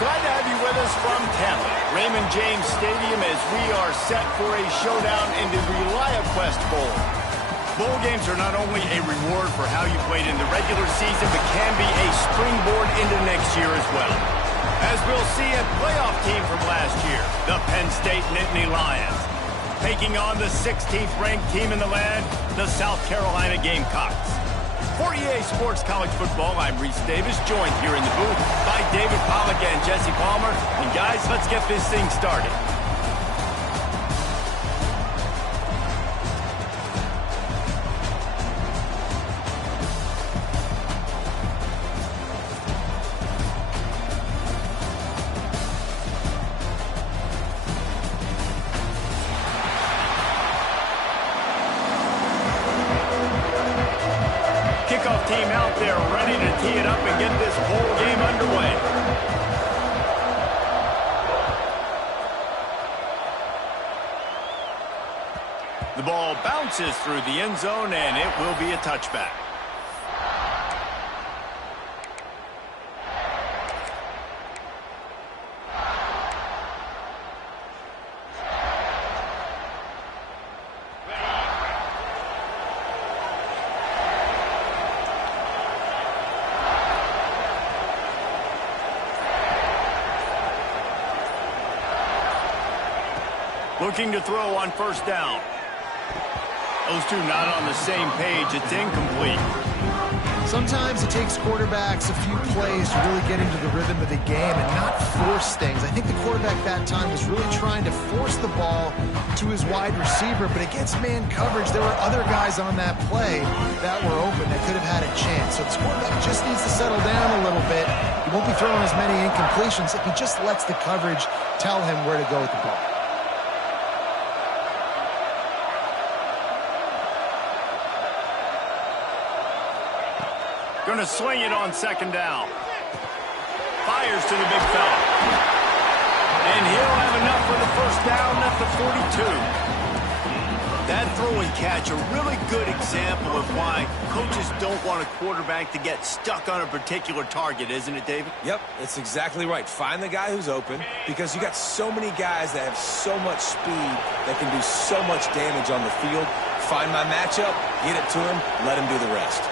Glad to have you with us from Tampa, Raymond James Stadium, as we are set for a showdown in the ReliaQuest Bowl. Bowl games are not only a reward for how you played in the regular season, but can be a springboard into next year as well. As we'll see a playoff team from last year, the Penn State Nittany Lions, taking on the 16th ranked team in the land, the South Carolina Gamecocks. For EA Sports College Football, I'm Reese Davis, joined here in the booth by David Pollack and Jesse Palmer. And guys, let's get this thing started. Kickoff team out there ready to tee it up and get this bowl game underway. The ball bounces through the end zone, and it will be a touchback. Looking to throw on first down. Those two not on the same page. It's incomplete. Sometimes it takes quarterbacks a few plays to really get into the rhythm of the game and not force things. I think the quarterback that time was really trying to force the ball to his wide receiver, but against man coverage, there were other guys on that play that were open that could have had a chance. So this quarterback just needs to settle down a little bit. He won't be throwing as many incompletions if he just lets the coverage tell him where to go with the ball. Going to swing it on second down. Fires to the big fella. And he'll have enough for the first down at the 42. That throw and catch, a really good example of why coaches don't want a quarterback to get stuck on a particular target, isn't it, David? Yep, it's exactly right. Find the guy who's open, because you got so many guys that have so much speed that can do so much damage on the field. Find my matchup, get it to him, let him do the rest.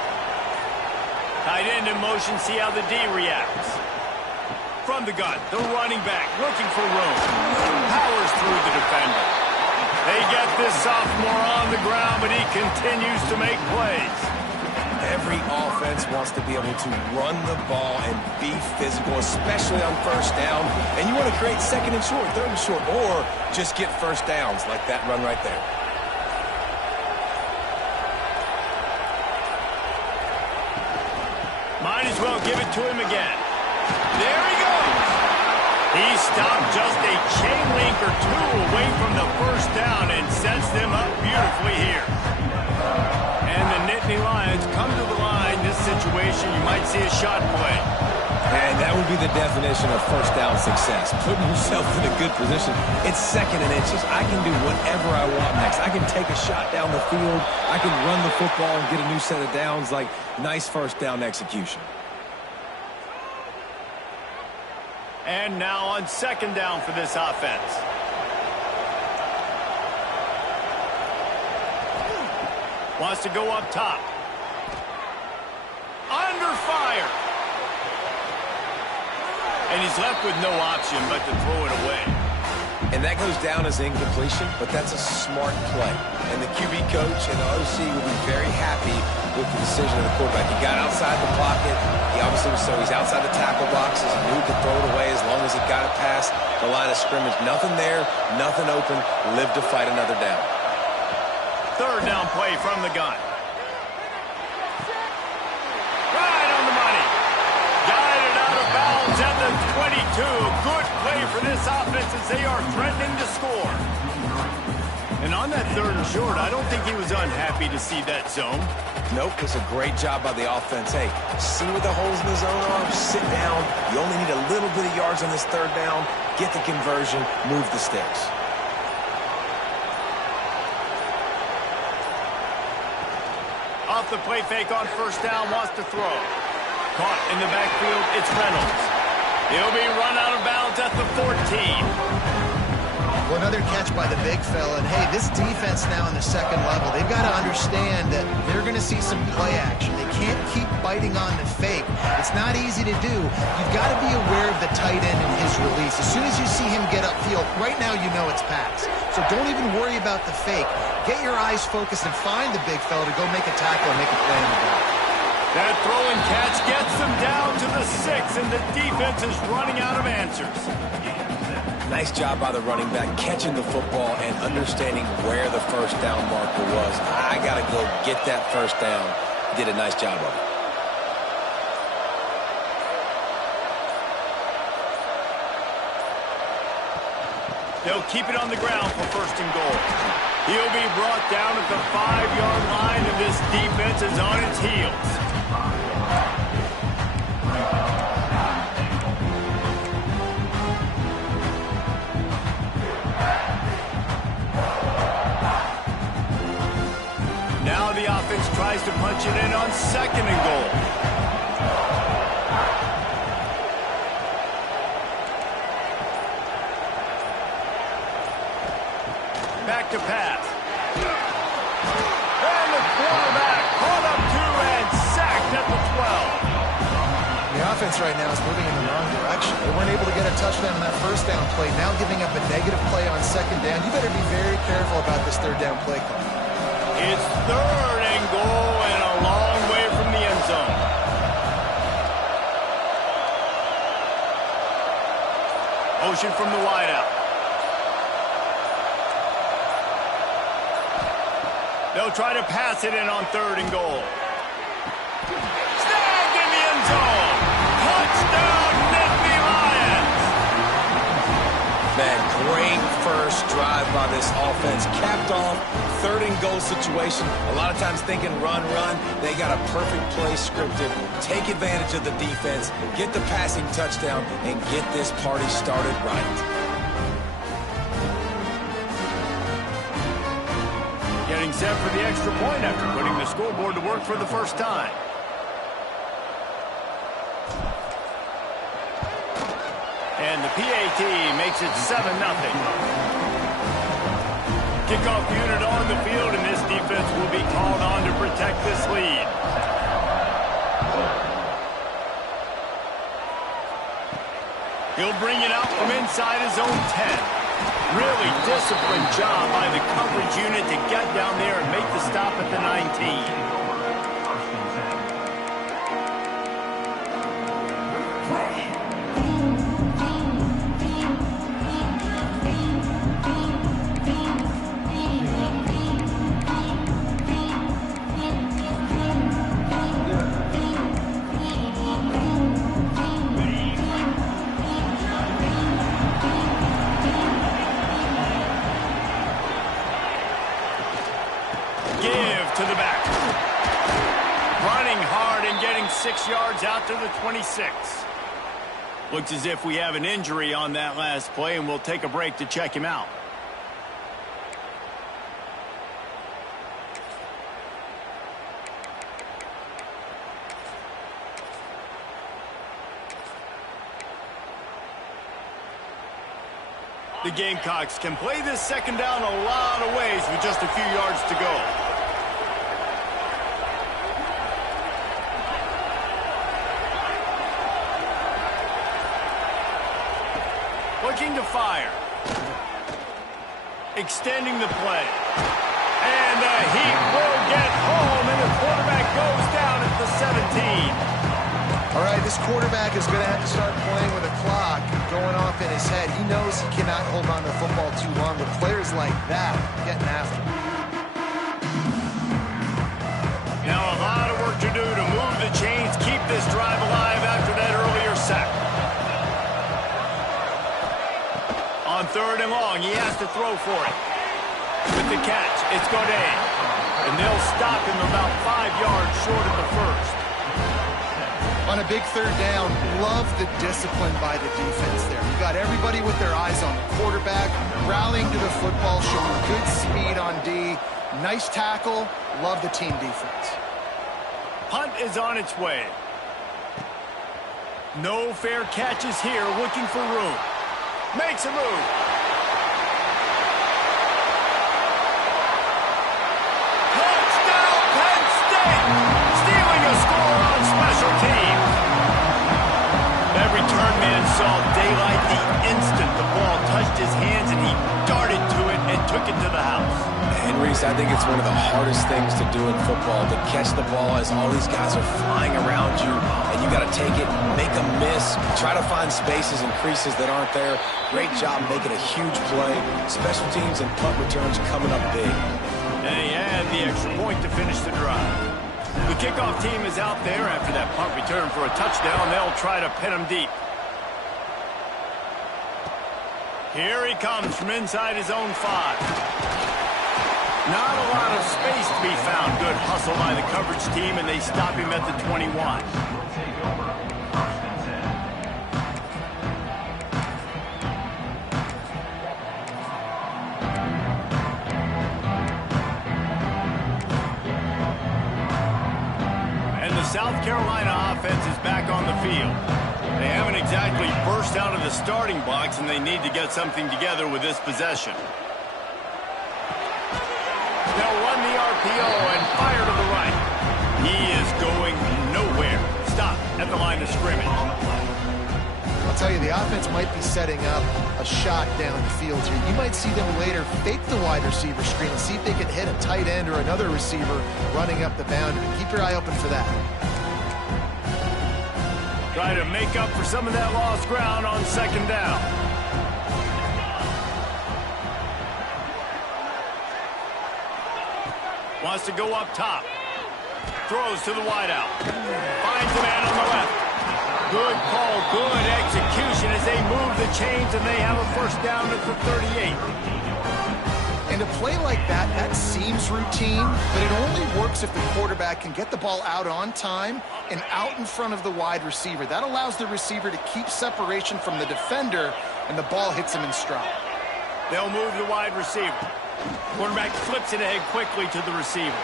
Tight end in motion, see how the D reacts. From the gun, the running back looking for room. Powers through the defender. They get this sophomore on the ground, but he continues to make plays. Every offense wants to be able to run the ball and be physical, especially on first down. And you want to create second and short, third and short, or just get first downs like that run right there. Might as well give it to him again. There he goes. He stopped just a chain link or two away from the first down and sets them up beautifully here. And the Nittany Lions come to the line. This situation, you might see a shot play. And that would be the definition of first down success. Putting yourself in a good position. It's second and inches. I can do whatever I want next. I can take a shot down the field. I can run the football and get a new set of downs. Like, nice first down execution. And now on second down for this offense. Wants to go up top. Under fire. And he's left with no option but to throw it away. And that goes down as incompletion, but that's a smart play. And the QB coach and the OC will be very happy with the decision of the quarterback. He got outside the pocket. He obviously was, so he's outside the tackle boxes. He knew he could throw it away as long as he got it past the line of scrimmage. Nothing there, nothing open. Live to fight another down. Third down play from the gun. Right on the money. Guided out of bounds at the 22. Good play for this offense as they are threatening to score. And on that third and short, I don't think he was unhappy to see that zone. Nope, it's a great job by the offense. Hey, see what the holes in the zone are, sit down. You only need a little bit of yards on this third down. Get the conversion, move the sticks. Off the play fake on first down, wants to throw. Caught in the backfield, it's Reynolds. He'll be run out of bounds at the 14. Well, another catch by the big fella. And, hey, this defense now in the second level, they've got to understand that they're going to see some play action. They can't keep biting on the fake. It's not easy to do. You've got to be aware of the tight end and his release. As soon as you see him get upfield, right now you know it's pass. So don't even worry about the fake. Get your eyes focused and find the big fella to go make a tackle and make a play on the ball. That throw and catch gets them down to the 6, and the defense is running out of answers. Nice job by the running back, catching the football and understanding where the first down marker was. I got to go get that first down. He did a nice job of it. They'll keep it on the ground for first and goal. He'll be brought down at the 5-yard line, and this defense is on its heels. Now the offense tries to punch it in on second and goal. Back to pass. And the quarterback caught up to and sacked at the 12. The offense right now is moving in the wrong direction. They weren't able to get a touchdown on that first down play. Now giving up a negative play on second down. You better be very careful about this third down play call. It's third and goal and a long way from the end zone. Motion from the wideout. They'll try to pass it in on third and goal. Snagged in the end zone. Touchdown, Nittany Lions. Man, great first drive by this offense. Capped off, third and goal situation. A lot of times thinking run. They got a perfect play scripted. Take advantage of the defense, get the passing touchdown, and get this party started right. Getting set for the extra point after putting the scoreboard to work for the first time. And the PAT makes it 7-0. Kickoff unit on the field, and this defense will be called on to protect this lead. He'll bring it out from inside his own 10. Really disciplined job by the coverage unit to get down there and make the stop at the 19. To the back. Running hard and getting 6 yards out to the 26. Looks as if we have an injury on that last play, and we'll take a break to check him out. The Gamecocks can play this second down a lot of ways with just a few yards to go. Looking to fire. Extending the play. And the Heat will get home, and the quarterback goes down at the 17. All right, this quarterback is going to have to start playing with a clock going off in his head. He knows he cannot hold on to the football too long with players like that getting after him. Now a lot of work to do to move the chains, keep this drive alive after that earlier sack. On third and long, he has to throw for it. With the catch, it's Godet. And they'll stop him about 5 yards short of the first. On a big third down, love the discipline by the defense there. You got everybody with their eyes on the quarterback, rallying to the football, showing good speed on D. Nice tackle. Love the team defense. Punt is on its way. No fair catches here, looking for room. Makes a move. Touchdown, Penn State! Stealing a score on special teams. That return man saw daylight the instant the ball touched his hands, and he darted to it and took it to the house. And Reese, I think it's one of the hardest things to do in football, to catch the ball as all these guys are flying around you, and you got to take it, make a miss, try to find spaces and creases that aren't there. Great job making a huge play. Special teams and punt returns coming up big. And he had the extra point to finish the drive. The kickoff team is out there after that punt return for a touchdown. They'll try to pin him deep. Here he comes from inside his own 5. Not a lot of space to be found. Good hustle by the coverage team, and they stop him at the 21. And the South Carolina offense is back on the field. They haven't exactly burst out of the starting box, and they need to get something together with this possession. They'll run the RPO and fire to the right. He is going nowhere. Stop at the line of scrimmage. I'll tell you, the offense might be setting up a shot down the field here. You might see them later fake the wide receiver screen and see if they can hit a tight end or another receiver running up the boundary. Keep your eye open for that. Try to make up for some of that lost ground on second down. Wants to go up top. Throws to the wideout. Finds a man on the left. Good call, good execution as they move the chains, and they have a first down at the 38. And a play like that, that seems routine, but it only works if the quarterback can get the ball out on time and out in front of the wide receiver. That allows the receiver to keep separation from the defender, and the ball hits him in stride. They'll move the wide receiver. Quarterback flips it ahead quickly to the receiver.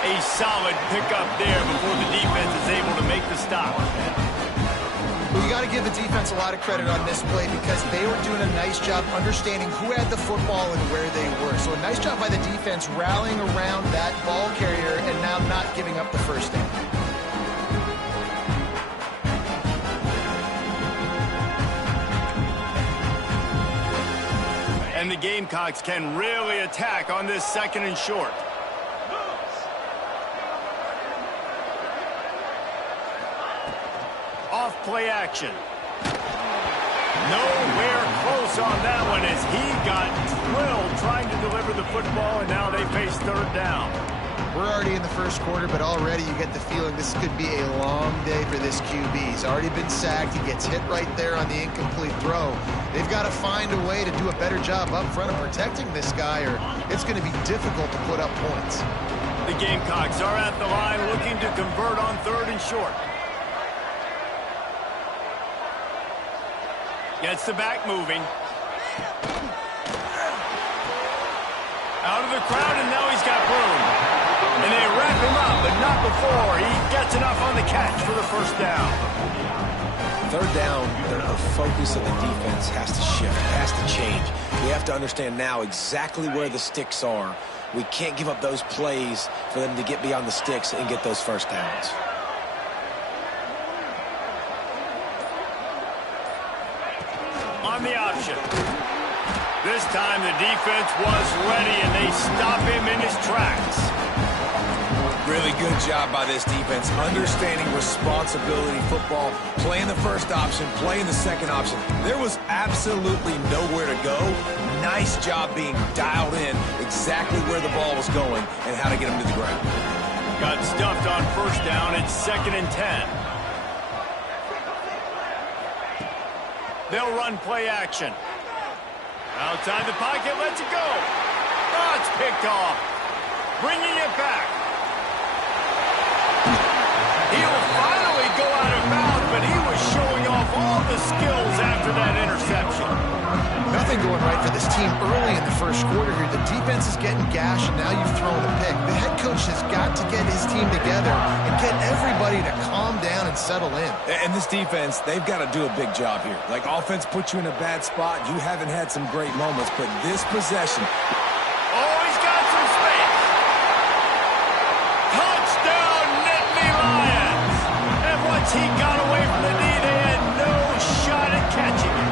A solid pickup there before the defense is able to make the stop. Well, you got to give the defense a lot of credit on this play because they were doing a nice job understanding who had the football and where they were. So a nice job by the defense rallying around that ball carrier and now not giving up the first down. And the Gamecocks can really attack on this second and short. Off play action. Nowhere close on that one as he got drilled trying to deliver the football, and now they face third down. We're already in the first quarter, but already you get the feeling this could be a long day for this QB. He's already been sacked. He gets hit right there on the incomplete throw. They've got to find a way to do a better job up front of protecting this guy, or it's going to be difficult to put up points. The Gamecocks are at the line looking to convert on third and short. Gets the back moving. Out of the crowd, and now he's got room. And they wrap him up, but not before he gets enough on the catch for the first down. Third down, the focus of the defense has to shift, has to change. We have to understand now exactly where the sticks are. We can't give up those plays for them to get beyond the sticks and get those first downs. On the option. This time the defense was ready, and they stop him in his tracks. Really good job by this defense, understanding responsibility football, playing the first option, playing the second option. There was absolutely nowhere to go. Nice job being dialed in exactly where the ball was going and how to get him to the ground. Got stuffed on first down. It's 2nd and 10. They'll run play action. Outside the pocket, lets it go. Oh, it's picked off. Bringing it back. He'll finally go out of bounds, but he was showing off all the skills after that interception. Nothing something going right for this team early in the first quarter here. The defense is getting gashed, and now you've thrown a pick. The head coach has got to get his team together and get everybody to calm down and settle in. And this defense, they've got to do a big job here. Like, offense put you in a bad spot. You haven't had some great moments, but this possession... Oh, he's got some space. Touchdown, Nittany Lions. And once he got away from the knee, they had no shot at catching him.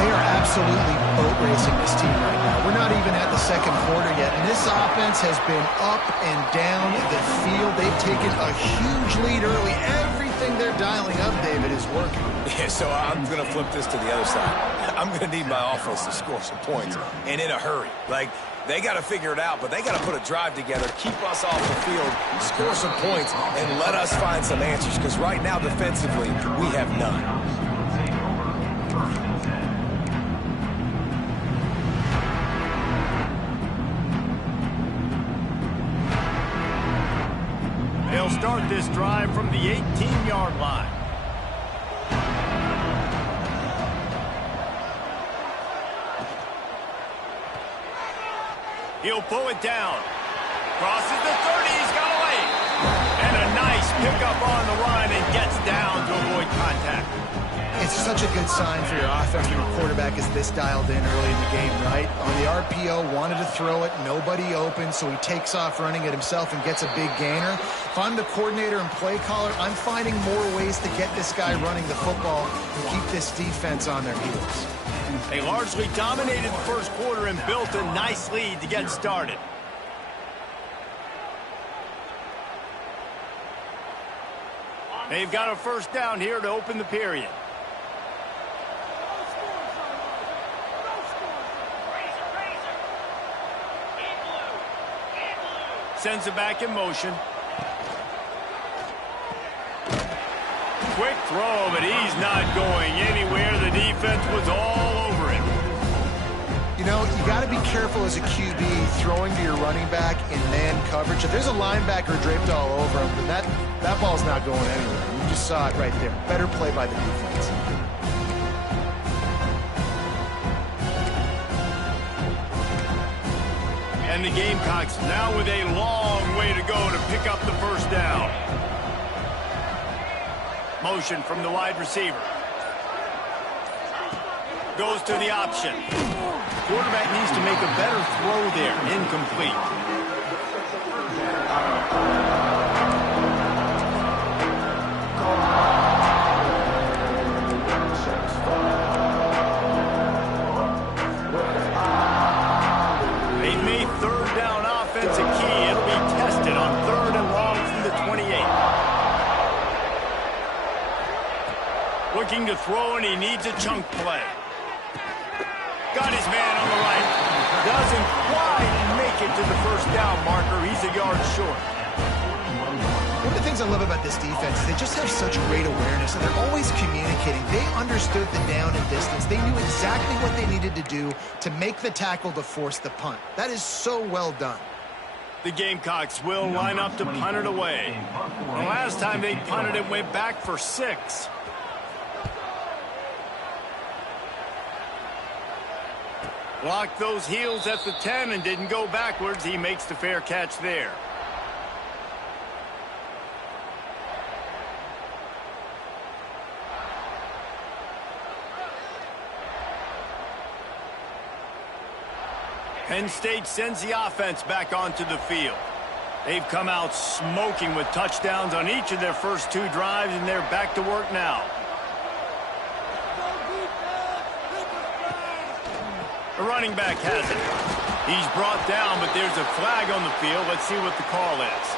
They are absolutely boat racing this team right now. We're not even at the second quarter yet, and this offense has been up and down the field. They've taken a huge lead early. Everything they're dialing up, David, is working. Yeah, so I'm going to flip this to the other side. I'm going to need my offense to score some points, and in a hurry. Like, they got to figure it out, but they got to put a drive together, keep us off the field, score some points, and let us find some answers, because right now, defensively, we have none. They'll start this drive from the 18-yard line. He'll pull it down. Crosses the 30. He's got away. And a nice pickup on the run and gets down to avoid contact. It's such a good sign for your offense when your quarterback is this dialed in early in the game, right? On the RPO, wanted to throw it, nobody open, so he takes off running it himself and gets a big gainer. If I'm the coordinator and play caller, I'm finding more ways to get this guy running the football and keep this defense on their heels. They largely dominated the first quarter and built a nice lead to get started. They've got a first down here to open the period. Sends it back in motion. Quick throw, but he's not going anywhere. The defense was all over him. You know, you got to be careful as a QB throwing to your running back in man coverage. If there's a linebacker draped all over him, then that ball's not going anywhere. You just saw it right there. Better play by the defense. And the Gamecocks now with a long way to go to pick up the first down. Motion from the wide receiver. Goes to the option. Quarterback needs to make a better throw there. Incomplete. They've made third down offense a key. It'll be tested on third and long from the 28. Looking to throw, and he needs a chunk play. Got his man on the right. Doesn't quite make it to the first down marker. He's a yard short. One of the things I love about this defense is they just have such great awareness, and they're always communicating. They understood the down and distance. They knew exactly what they needed to do to make the tackle to force the punt. That is so well done. The Gamecocks will line up to punt it away. The last time they punted it went back for 6. Blocked those heels at the 10 and didn't go backwards. He makes the fair catch there. Penn State sends the offense back onto the field. They've come out smoking with touchdowns on each of their first 2 drives, and they're back to work now. The running back has it. He's brought down, but there's a flag on the field. Let's see what the call is.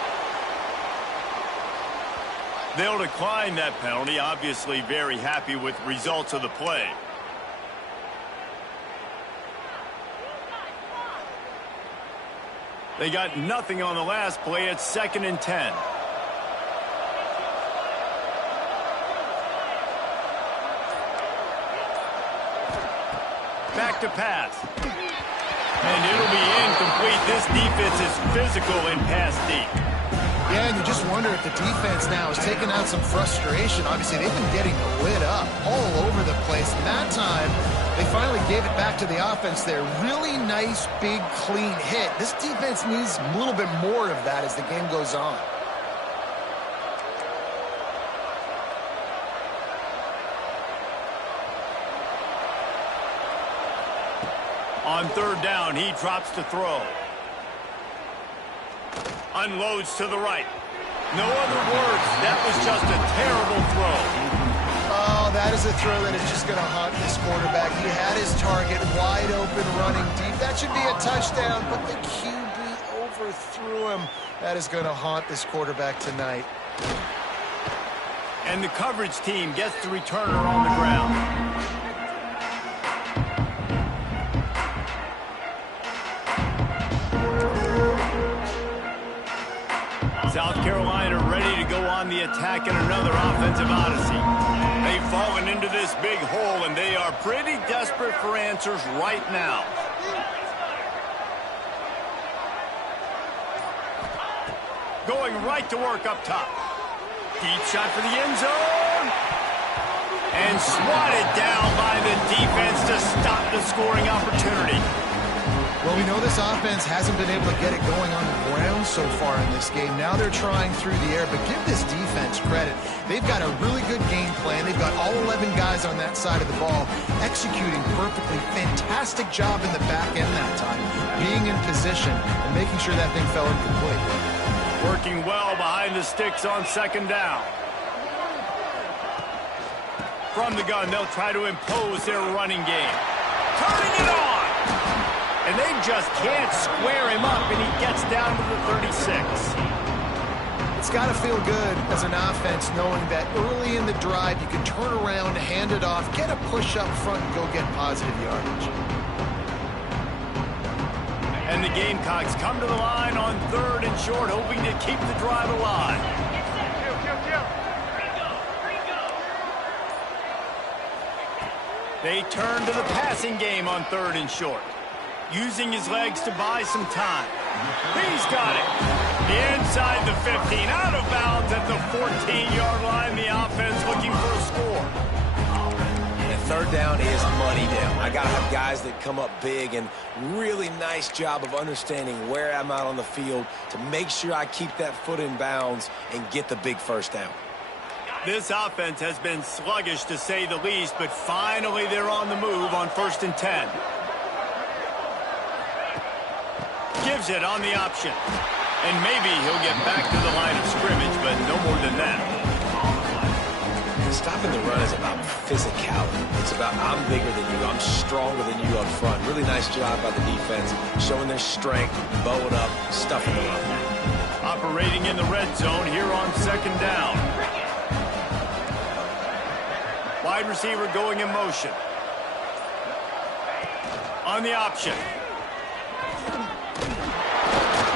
They'll decline that penalty. Obviously very happy with results of the play. They got nothing on the last play. It's 2nd and 10. Back to pass. And it'll be incomplete. This defense is physical in pass deep. Yeah, and you just wonder if the defense now is taking out some frustration. Obviously, they've been getting lit up all over the place. And that time, they finally gave it back to the offense there. Really nice, big, clean hit. This defense needs a little bit more of that as the game goes on. On third down, he drops to throw. Unloads to the right. No other words. That was just a terrible throw. Oh, that is a throw that is just going to haunt this quarterback. He had his target wide open, running deep. That should be a touchdown, but the QB overthrew him. That is going to haunt this quarterback tonight. And the coverage team gets the returner on the ground. South Carolina ready to go on the attack in another offensive odyssey. They've fallen into this big hole, and they are pretty desperate for answers right now. Going right to work up top. Deep shot for the end zone. And swatted down by the defense to stop the scoring opportunity. Well, we know this offense hasn't been able to get it going on the ground so far in this game. Now they're trying through the air, but give this defense credit. They've got a really good game plan. They've got all 11 guys on that side of the ball executing perfectly. Fantastic job in the back end that time, being in position and making sure that thing fell incomplete. Working well behind the sticks on second down. From the gun, they'll try to impose their running game. Turning it on! And they just can't square him up, and he gets down to the 36. It's got to feel good as an offense knowing that early in the drive you can turn around, hand it off, get a push up front, and go get positive yardage. And the Gamecocks come to the line on third and short, hoping to keep the drive alive. They turn to the passing game on third and short, using his legs to buy some time. He's got it. Inside the 15, out of bounds at the 14-yard line. The offense looking for a score. And third down is money down. I got to have guys that come up big, and really nice job of understanding where I'm out on the field to make sure I keep that foot in bounds and get the big first down. This offense has been sluggish to say the least, but finally they're on the move on 1st and 10. Gives it on the option. And maybe he'll get back to the line of scrimmage, but no more than that. Stopping the run is about physicality. It's about I'm bigger than you, I'm stronger than you up front. Really nice job by the defense, showing their strength, bowing up, stuffing the run. Operating in the red zone here on second down. Wide receiver going in motion. On the option.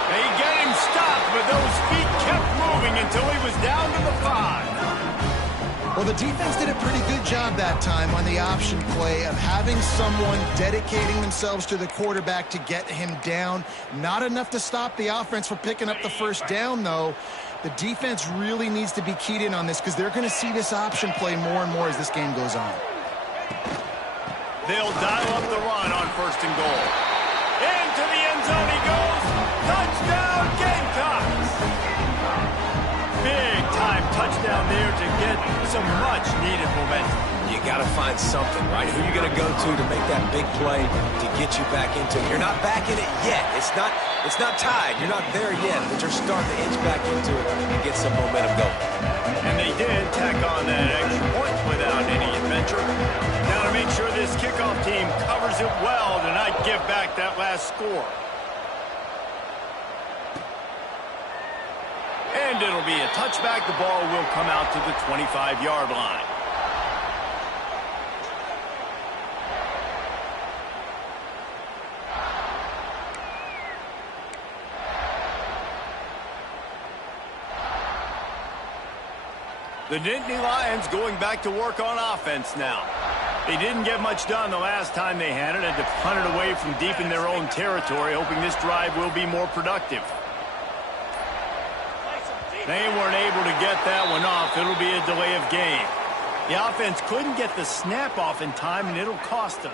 They get him stopped, but those feet kept moving until he was down to the 5. Well, the defense did a pretty good job that time on the option play of having someone dedicating themselves to the quarterback to get him down. Not enough to stop the offense from picking up the first down, though. The defense really needs to be keyed in on this because they're going to see this option play more and more as this game goes on. They'll dial up the run on 1st and goal. Into the end zone he goes. Touchdown, Gamecocks! Big-time touchdown there to get some much-needed momentum. You got to find something, right? Who are you going to go to make that big play to get you back into it? You're not back in it yet. It's not tied. You're not there yet, but you're starting to inch back into it and get some momentum going. And they did tack on that extra point without any adventure. Now to make sure this kickoff team covers it well to not give back that last score. And it'll be a touchback. The ball will come out to the 25-yard line. The Nittany Lions going back to work on offense now. They didn't get much done the last time they had it. Had to punt it away from deep in their own territory, hoping this drive will be more productive. They weren't able to get that one off. It'll be a delay of game. The offense couldn't get the snap off in time, and it'll cost them.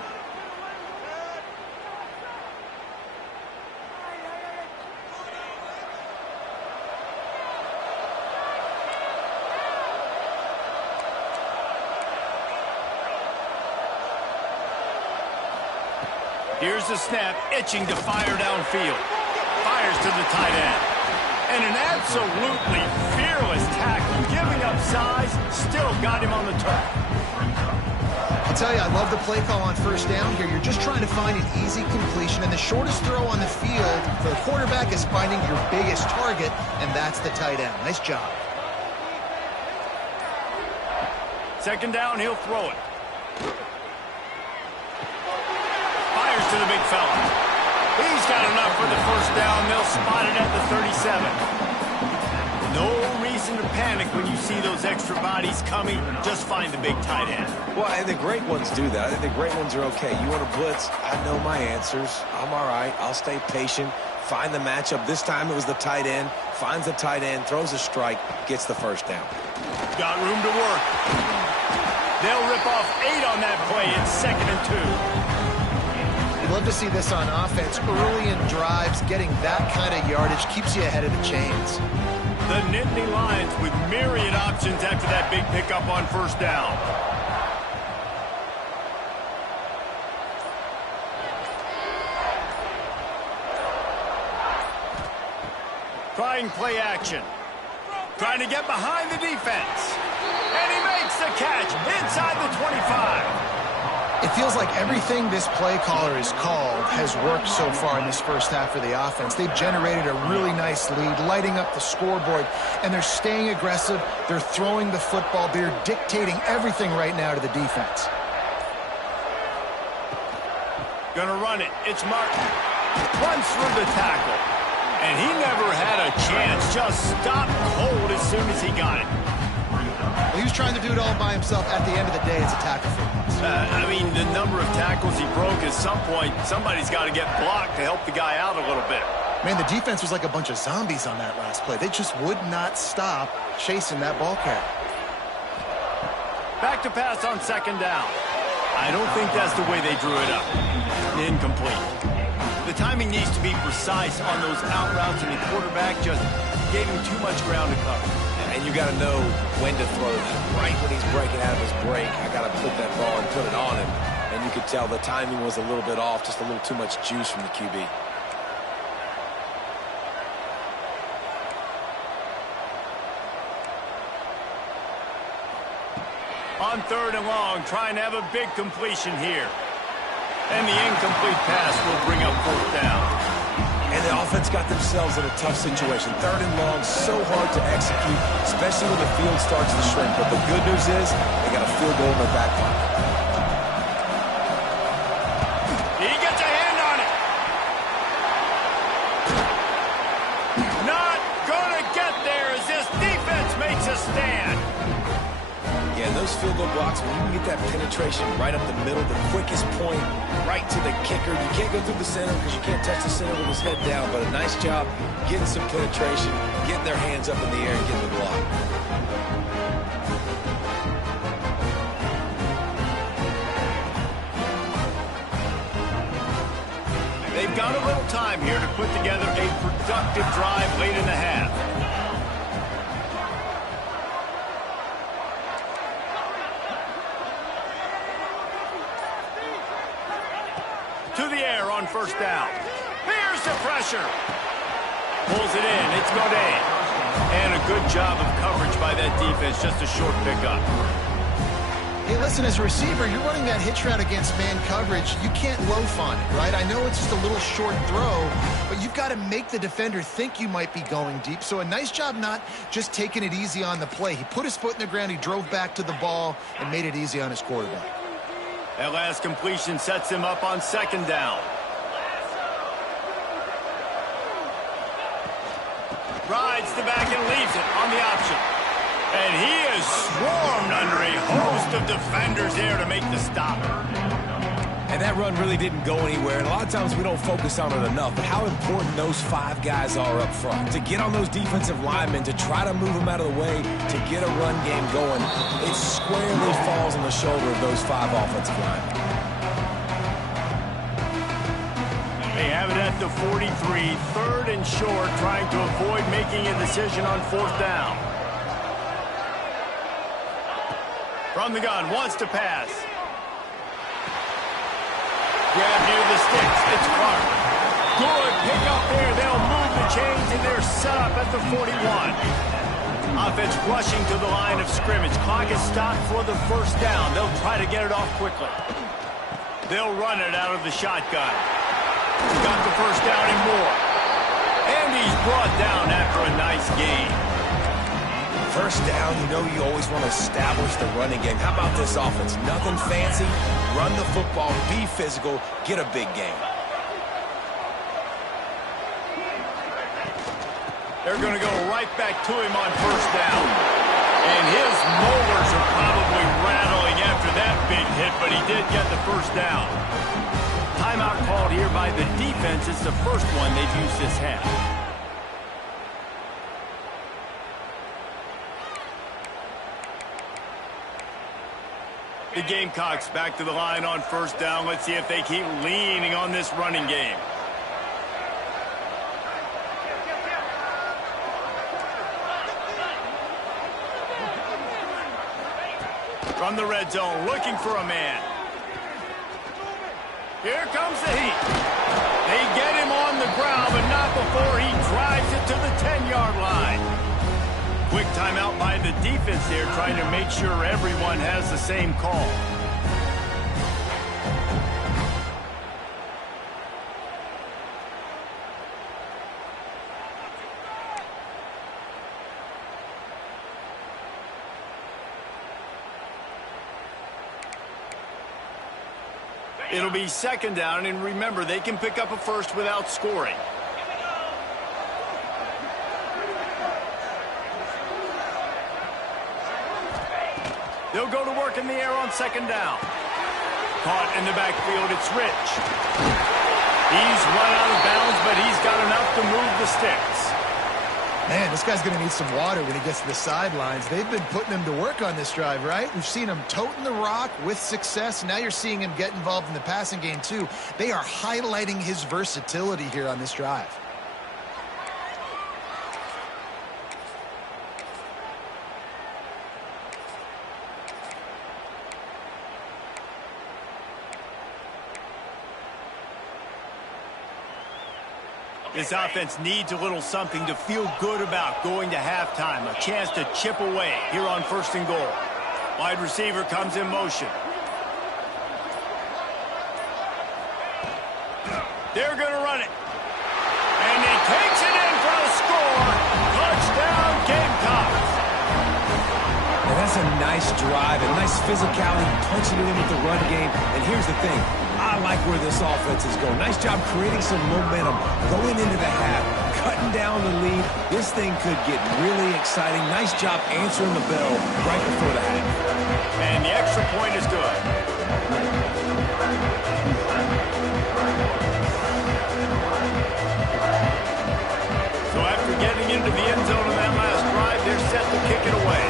Here's the snap, itching to fire downfield. Fires to the tight end. And an absolutely fearless tackle, giving up size, still got him on the turf. I'll tell you, I love the play call on first down here. You're just trying to find an easy completion, and the shortest throw on the field for the quarterback is finding your biggest target, and that's the tight end. Nice job. Second down, he'll throw it. Fires to the big fella. He's got enough for the first down. They'll spot it at the 37. No reason to panic when you see those extra bodies coming. Just find the big tight end. Well, and the great ones do that. I think the great ones are okay. You want to blitz? I know my answers. I'm all right. I'll stay patient. Find the matchup. This time it was the tight end. Finds the tight end, throws a strike, gets the first down. Got room to work. They'll rip off 8 on that play. It's 2nd and 2. Love to see this on offense. Early in drives, getting that kind of yardage keeps you ahead of the chains. The Nittany Lions with myriad options after that big pickup on first down. Trying play action. Trying to get behind the defense. And he makes the catch inside the 25. It feels like everything this play caller has called has worked so far in this first half for the offense. They've generated a really nice lead, lighting up the scoreboard, and they're staying aggressive. They're throwing the football. They're dictating everything right now to the defense. Gonna run it. It's Martin. Runs through the tackle. And he never had a chance. Just stopped cold as soon as he got it. Well, he was trying to do it all by himself. At the end of the day, it's a tackle for him. I mean, the number of tackles he broke, at some point, somebody's got to get blocked to help the guy out a little bit. Man, the defense was like a bunch of zombies on that last play. They just would not stop chasing that ball carrier. Back to pass on second down. I don't think that's the way they drew it up. Incomplete. The timing needs to be precise on those out routes, and the quarterback just gave him too much ground to cover. And you got to know when to throw that. Right when he's breaking out of his break, I got to put that ball and put it on him. And you could tell the timing was a little bit off, just a little too much juice from the QB. On 3rd and long, trying to have a big completion here. And the incomplete pass will bring up 4th down. And the offense got themselves in a tough situation. 3rd and long, so hard to execute, especially when the field starts to shrink. But the good news is they got a field goal in their back pocket. He gets a hand on it. Not gonna get there as this defense makes a stand. Yeah, those field goal blocks, when you can get that penetration right up the middle, the quickest point, right to the kicker. You can't go through the center because you can't touch the center with his head down, but a nice job getting some penetration, getting their hands up in the air and getting the block. They've got a little time here to put together a productive drive late in the half. To the air on first down. Here's the pressure. Pulls it in. It's Godet. And a good job of coverage by that defense. Just a short pickup. Hey, listen, as a receiver, you're running that hitch route against man coverage. You can't loaf on it, right? I know it's just a little short throw, but you've got to make the defender think you might be going deep. So a nice job not just taking it easy on the play. He put his foot in the ground, he drove back to the ball, and made it easy on his quarterback. That last completion sets him up on second down. Rides the back and leaves it on the option. And he is swarmed under a host of defenders there to make the stop. And that run really didn't go anywhere, and a lot of times we don't focus on it enough, but how important those 5 guys are up front. To get on those defensive linemen, to try to move them out of the way, to get a run game going, it squarely falls on the shoulder of those 5 offensive linemen. They have it at the 43, 3rd and short, trying to avoid making a decision on 4th down. From the gun, wants to pass. Grab near the sticks. It's Clark. Good pick up there. They'll move the chains, and they're set up at the 41. Offense rushing to the line of scrimmage. Clock is stopped for the 1st down. They'll try to get it off quickly. They'll run it out of the shotgun. Got the 1st down and more. And he's brought down after a nice gain. 1st down, you know you always want to establish the running game. How about this offense? Nothing fancy. Run the football, be physical, get a big gain. They're going to go right back to him on 1st down. And his molars are probably rattling after that big hit, but he did get the 1st down. Timeout called here by the defense. It's the first one they've used this half. The Gamecocks back to the line on 1st down. Let's see if they keep leaning on this running game. From the red zone, looking for a man. Here comes the heat. They get him on the ground, but not before he drives it to the 10-yard line. Quick timeout by the defense there, trying to make sure everyone has the same call. It'll be 2nd down, and remember, they can pick up a 1st without scoring. They'll go to work in the air on 2nd down. Caught in the backfield, it's Rich. He's run out of bounds, but he's got enough to move the sticks. Man, this guy's going to need some water when he gets to the sidelines. They've been putting him to work on this drive, right? We've seen him toting the rock with success. Now you're seeing him get involved in the passing game, too. They are highlighting his versatility here on this drive. This offense needs a little something to feel good about going to halftime. A chance to chip away here on 1st and goal. Wide receiver comes in motion. They're going to run it. And he takes it in for the score. Touchdown, Gamecocks. And that's a nice drive, a nice physicality, punching it in with the run game. And here's the thing. I like where this offense is going. Nice job creating some momentum going into the half, cutting down the lead. This thing could get really exciting. Nice job answering the bell right before the half. And the extra point is good. So after getting into the end zone on that last drive, they're set to kick it away.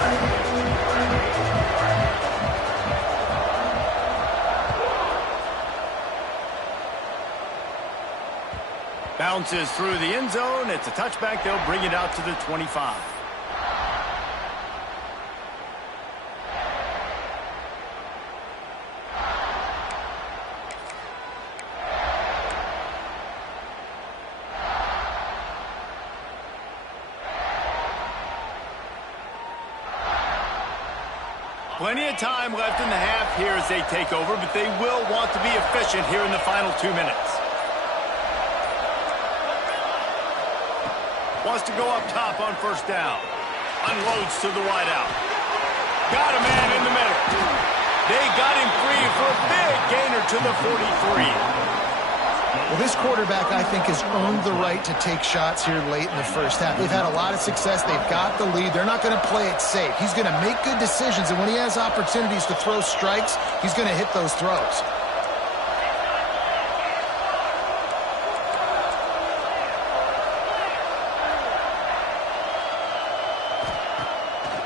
Bounces through the end zone. It's a touchback. They'll bring it out to the 25. Plenty of time left in the half here as they take over, but they will want to be efficient here in the final 2 minutes. Wants to go up top on 1st down. Unloads to the wideout. Got a man in the middle. They got him free for a big gainer to the 43. Well, this quarterback, I think, has earned the right to take shots here late in the 1st half. They've had a lot of success. They've got the lead. They're not going to play it safe. He's going to make good decisions, and when he has opportunities to throw strikes, he's going to hit those throws.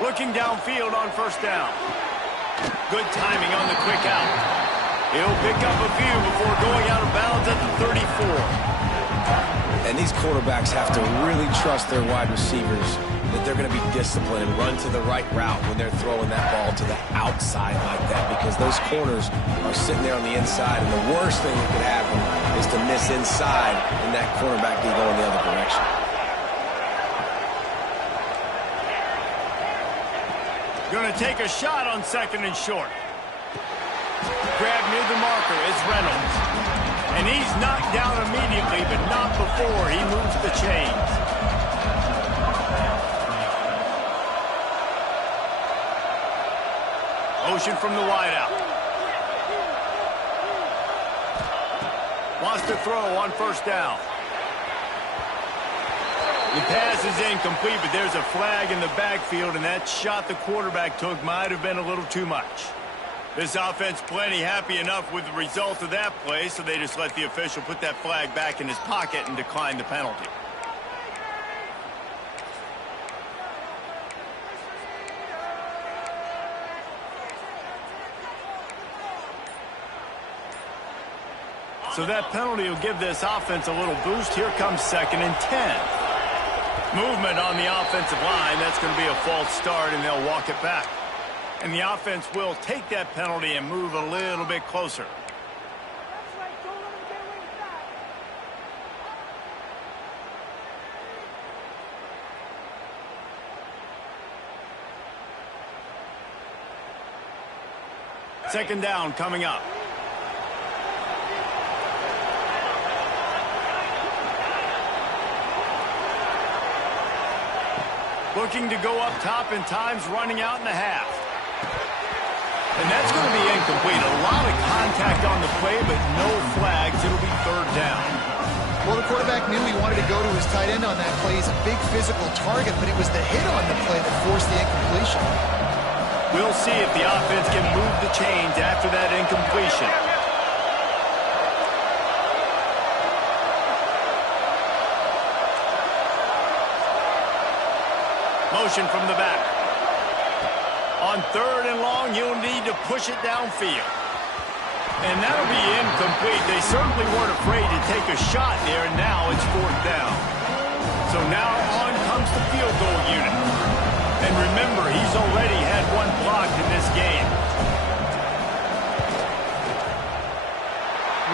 Looking downfield on first down. Good timing on the quick out. He'll pick up a few before going out of bounds at the 34. And these quarterbacks have to really trust their wide receivers that they're going to be disciplined and run to the right route when they're throwing that ball to the outside like that, because those corners are sitting there on the inside, and the worst thing that could happen is to miss inside and that cornerback be going the other direction. Going to take a shot on second and short. Grab near the marker is Reynolds. And he's knocked down immediately, but not before he moves the chains. Motion from the wideout. Wants to throw on first down. The pass is incomplete, but there's a flag in the backfield, and that shot the quarterback took might have been a little too much. This offense plenty happy enough with the result of that play, so they just let the official put that flag back in his pocket and decline the penalty. So that penalty will give this offense a little boost. Here comes second and 10. Movement on the offensive line. That's going to be a false start, and they'll walk it back. And the offense will take that penalty and move a little bit closer. Second down coming up. Looking to go up top, and time's running out in the half. And that's going to be incomplete. A lot of contact on the play, but no flags. It'll be third down. Well, the quarterback knew he wanted to go to his tight end on that play. He's a big physical target, but it was the hit on the play that forced the incompletion. We'll see if the offense can move the chains after that incompletion. Motion from the back. On third and long, you'll need to push it downfield. And that'll be incomplete. They certainly weren't afraid to take a shot there, and now it's fourth down. So now on comes the field goal unit. And remember, he's already had one blocked in this game.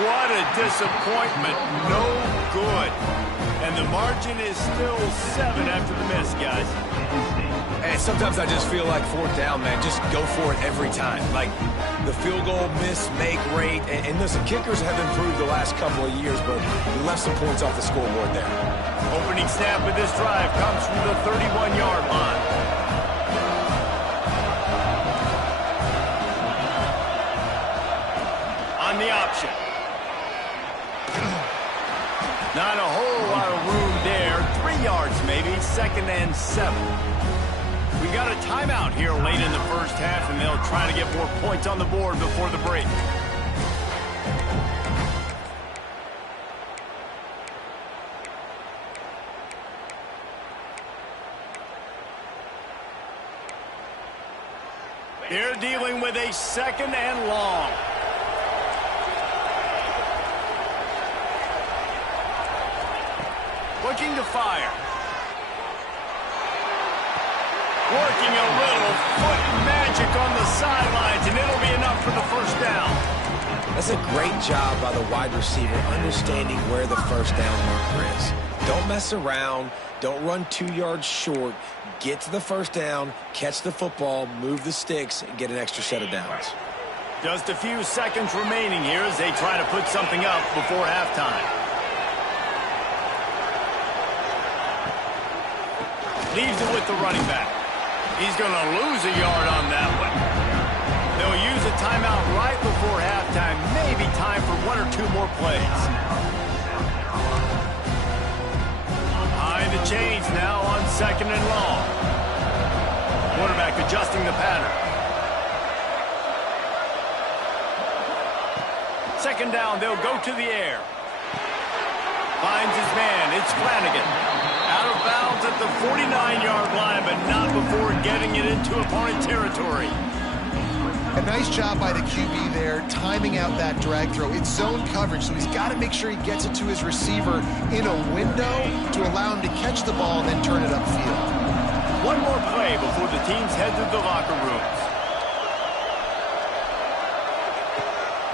What a disappointment. No good. And the margin is still 7 after the miss, guys. And sometimes I just feel like fourth down, man, just go for it every time. Like the field goal miss-make rate. And listen, kickers have improved the last couple of years, but we left some points off the scoreboard there. Opening snap of this drive comes from the 31-yard line. On the option. Not a whole lot of room there. 3 yards maybe. Second and 7. We got a timeout here late in the first half, and they'll try to get more points on the board before the break. They're dealing with a second and long. Looking to fire. Working a little foot magic on the sidelines, and it'll be enough for the first down. That's a great job by the wide receiver understanding where the first down marker is. Don't mess around. Don't run 2 yards short. Get to the first down, catch the football, move the sticks, and get an extra set of downs. Just a few seconds remaining here as they try to put something up before halftime. Leaves it with the running back. He's going to lose a yard on that one. They'll use a timeout right before halftime. Maybe time for 1 or 2 more plays. Behind the chains now on second and long. Quarterback adjusting the pattern. Second down, they'll go to the air. Finds his man. It's Flanagan. Out of bounds at the 49-yard line, but not before getting it into opponent territory. A nice job by the QB there, timing out that drag throw. It's zone coverage, so he's got to make sure he gets it to his receiver in a window to allow him to catch the ball and then turn it upfield. One more play before the teams head to the locker rooms.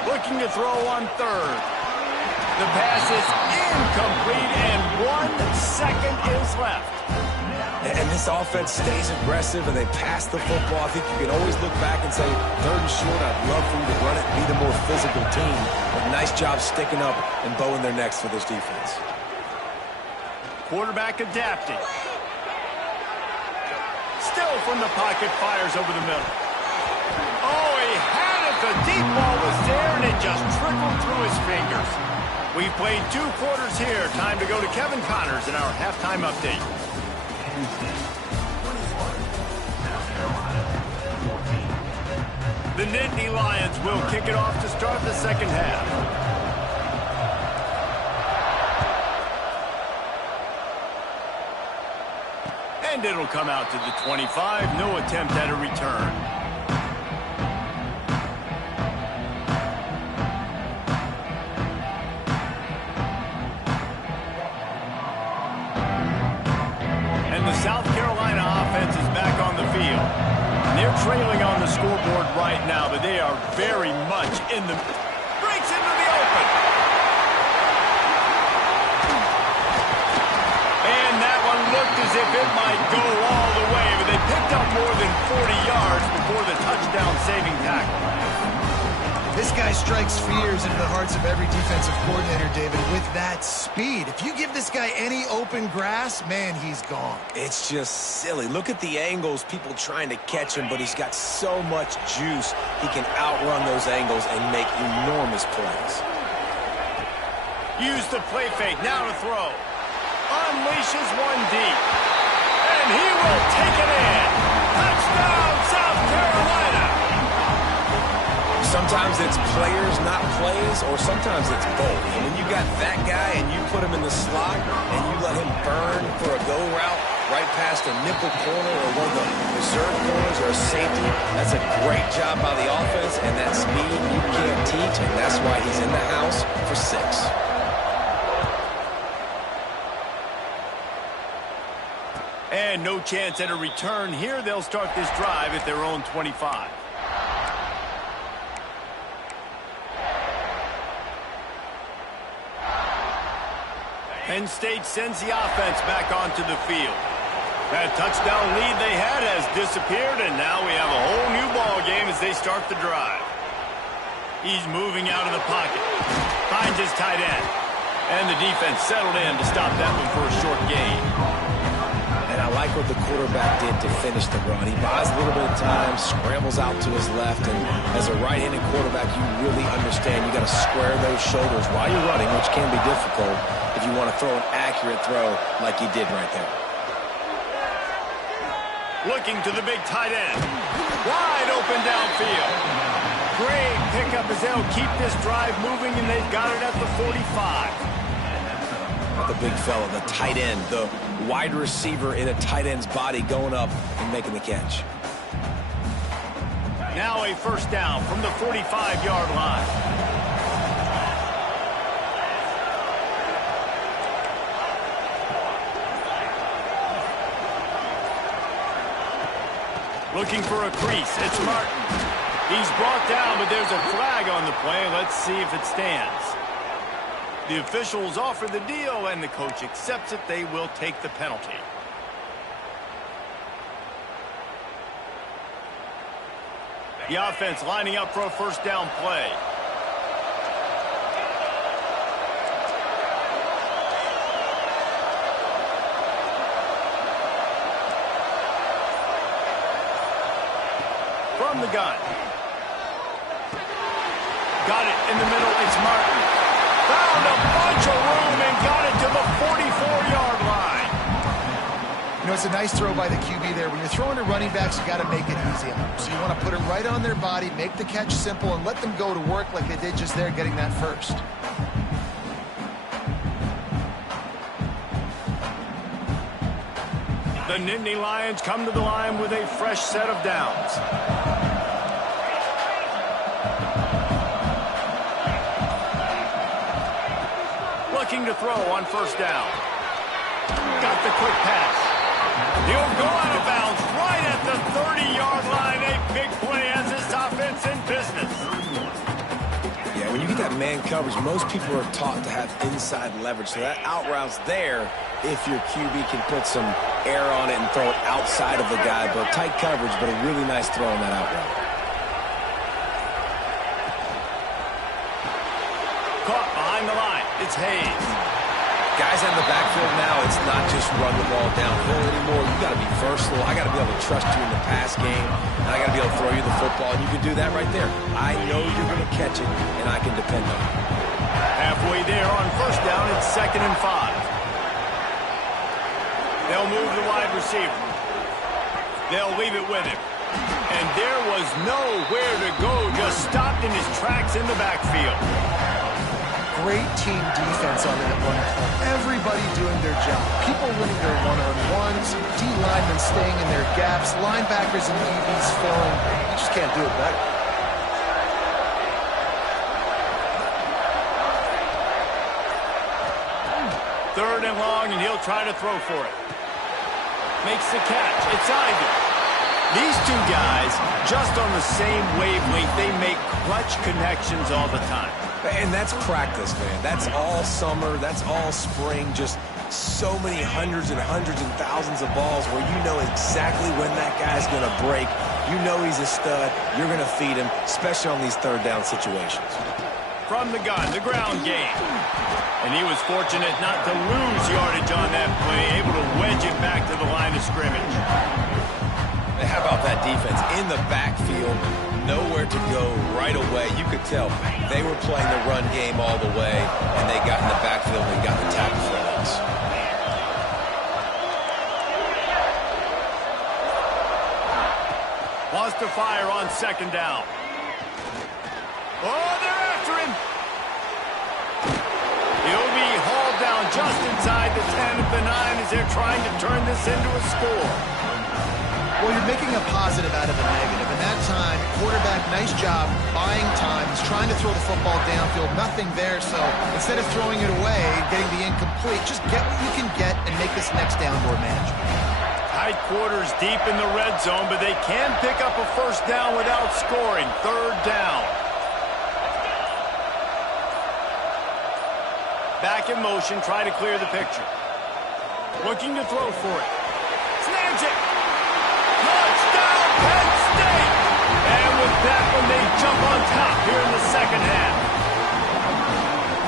Looking to throw on third. The pass is incomplete, and 1 second is left. And this offense stays aggressive, and they pass the football. I think you can always look back and say, third and short, I'd love for you to run it and be the more physical team. But nice job sticking up and bowing their necks for this defense. Quarterback adapting. Still from the pocket, fires over the middle. Oh, he had it. The deep ball was there, and it just trickled through his fingers. We've played 2 quarters here. Time to go to Kevin Connors in our halftime update. The Nittany Lions will kick it off to start the second half. And it'll come out to the 25. No attempt at a return. And the South Carolina offense is back on the field. They're trailing on the scoreboard right now, but they are very much in the... Breaks into the open. And that one looked as if it might go all the way, but they picked up more than 40 yards before the touchdown-saving tackle. This guy strikes fears into the hearts of every defensive coordinator, David, with that speed. If you give this guy any open grass, man, he's gone. It's just silly. Look at the angles, people trying to catch him, but he's got so much juice. He can outrun those angles and make enormous plays. Use the play fake, now to throw. Unleashes one deep. And he will take it in. Touchdown, South Carolina! Sometimes it's players, not plays, or sometimes it's both. And when you got that guy and you put him in the slot and you let him burn for a go route right past a nickel corner or one of the reserve corners or a safety, that's a great job by the offense, and that speed you can't teach, and that's why he's in the house for 6. And no chance at a return here. They'll start this drive at their own 25. Penn State sends the offense back onto the field. That touchdown lead they had has disappeared, and now we have a whole new ball game as they start the drive. He's moving out of the pocket. Finds his tight end. And the defense settled in to stop that one for a short gain. And I like what the quarterback did to finish the run. He buys a little bit of time, scrambles out to his left, and as a right-handed quarterback, you really understand you got to square those shoulders while you're running, which can be difficult if you want to throw an accurate throw like he did right there. Looking to the big tight end. Wide open downfield. Great pickup as they'll keep this drive moving, and they've got it at the 45. The big fella, the tight end, the wide receiver in a tight end's body going up and making the catch. Now a first down from the 45-yard line. Looking for a crease. It's Martin. He's brought down, but there's a flag on the play. Let's see if it stands. The officials offer the deal, and the coach accepts it. They will take the penalty. The offense lining up for a first down play. From the gun. Got it in the middle. It's Martin. Found a bunch of room and got it to the 44-yard line. You know, it's a nice throw by the QB there. When you're throwing to running backs, you got to make it easy on them. So you want to put it right on their body, make the catch simple, and let them go to work like they did just there, getting that first. The Nittany Lions come to the line with a fresh set of downs. Looking to throw on first down. Got the quick pass. He'll go out of bounds right at the 30-yard line. A big play as this offense in business. Yeah, when you get that man coverage, most people are taught to have inside leverage. So that out route's there if your QB can put some air on it and throw it outside of the guy. But tight coverage, but a really nice throw on that out route. Caught behind the line. It's Hayes. Guys in the backfield now, it's not just run the ball downhill anymore. You got to be versatile. I got to be able to trust you in the pass game, and I got to be able to throw you the football, and you can do that right there. I know you're going to catch it, and I can depend on it. Halfway there on first down, it's 2nd and 5. They'll move the wide receiver. They'll leave it with him. And there was nowhere to go, just stopped in his tracks in the backfield. Great team defense on that one. Everybody doing their job. People winning their one-on-ones, D-linemen staying in their gaps, linebackers and DBs filling. You just can't do it better. Third and long, and he'll try to throw for it. Makes the catch. It's Ivy. These two guys, just on the same wavelength, they make clutch connections all the time. And that's practice, man. That's all summer. That's all spring. Just so many hundreds and thousands of balls where you know exactly when that guy's going to break. You know he's a stud. You're going to feed him, especially on these third down situations. From the gun, the ground game. And he was fortunate not to lose yardage on that play, able to wedge it back to the line of scrimmage. And how about that defense in the backfield? Nowhere to go right away. You could tell they were playing the run game all the way, and they got in the backfield and got the tackle for a loss. Wants to fire on 2nd down. Oh, they're after him. He'll be hauled down just inside the 10 at the 9 as they're trying to turn this into a score. Well, you're making a positive out of a negative. And that time, quarterback, nice job, buying time. He's trying to throw the football downfield. Nothing there, so instead of throwing it away, getting the incomplete, just get what you can get and make this next down more manageable. Tight quarters deep in the red zone, but they can pick up a first down without scoring. 3rd down. Back in motion, try to clear the picture. Looking to throw for it. Snags it. Touchdown, Penn State! And with that one, they jump on top here in the 2nd half.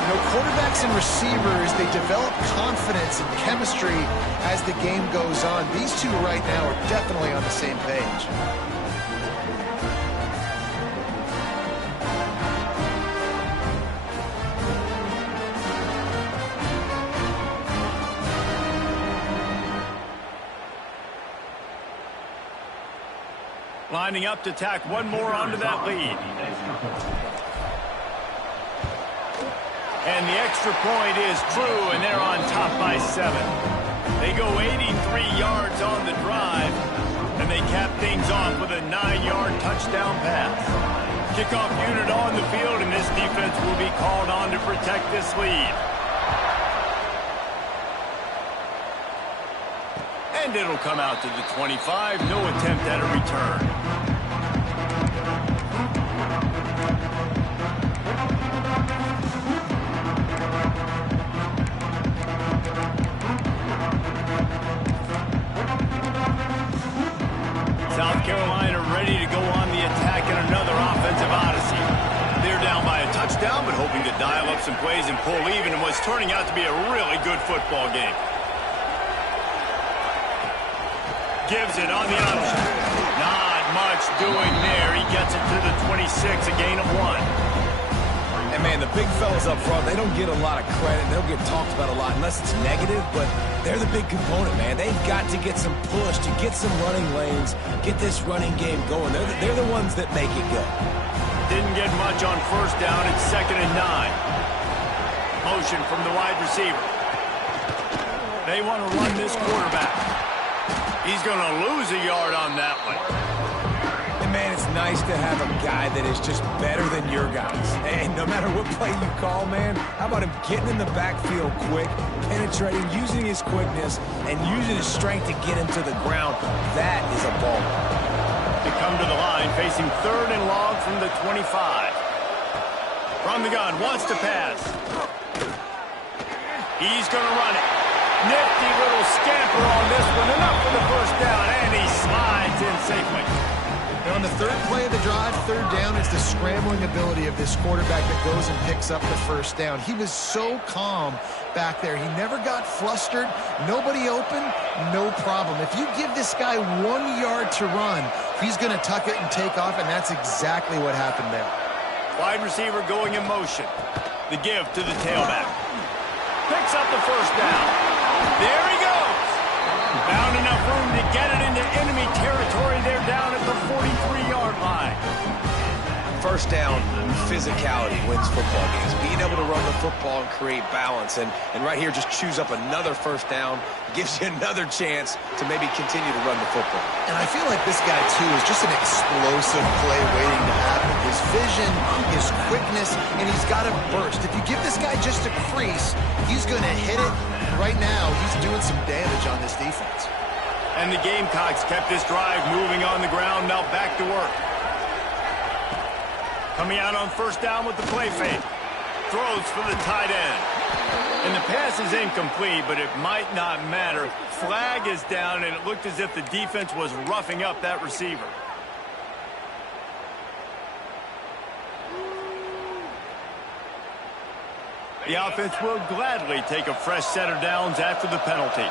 You know, quarterbacks and receivers, they develop confidence and chemistry as the game goes on. These two right now are definitely on the same page. Lining up to tack one more onto that lead. And the extra point is true, and they're on top by 7. They go 83 yards on the drive, and they cap things off with a 9-yard touchdown pass. Kickoff unit on the field, and this defense will be called on to protect this lead. And it'll come out to the 25. No attempt at a return. South Carolina ready to go on the attack in another offensive odyssey. They're down by a touchdown, but hoping to dial up some plays and pull even in what's turning out to be a really good football game. Gives it on the option. Not much doing there. He gets it to the 26, a gain of 1. And, man, the big fellas up front, they don't get a lot of credit. They don't get talked about a lot unless it's negative, but they're the big component, man. They've got to get some push, to get some running lanes, get this running game going. They're the ones that make it go. Didn't get much on first down. It's 2nd and 9. Motion from the wide receiver. They want to run this quarterback. He's going to lose a yard on that one. And, man, it's nice to have a guy that is just better than your guys. And no matter what play you call, man, how about him getting in the backfield quick, penetrating, using his quickness, and using his strength to get him to the ground. That is a ball. They come to the line, facing 3rd and long from the 25. From the gun, wants to pass. He's going to run it. Nifty little scamper on this one. Enough for the first down, and he slides in safely. And on the 3rd play of the drive, 3rd down, it's the scrambling ability of this quarterback that goes and picks up the first down. He was so calm back there. He never got flustered. Nobody open, no problem. If you give this guy 1 yard to run, he's going to tuck it and take off, and that's exactly what happened there. Wide receiver going in motion. The give to the tailback. Picks up the first down. There he goes. Found enough room to get it into enemy territory. They're down at the 43-yard line. First down, physicality wins football games. Being able to run the football and create balance. And right here, just choose up another first down. Gives you another chance to maybe continue to run the football. And I feel like this guy, too, is just an explosive play waiting to happen. His vision, his quickness, and he's got a burst. If you give this guy just a crease, he's going to hit it. Right now, he's doing some damage on this defense. And the Gamecocks kept this drive moving on the ground. Now back to work. Coming out on first down with the play fake. Throws for the tight end. And the pass is incomplete, but it might not matter. Flag is down, and it looked as if the defense was roughing up that receiver. The offense will gladly take a fresh set of downs after the penalty.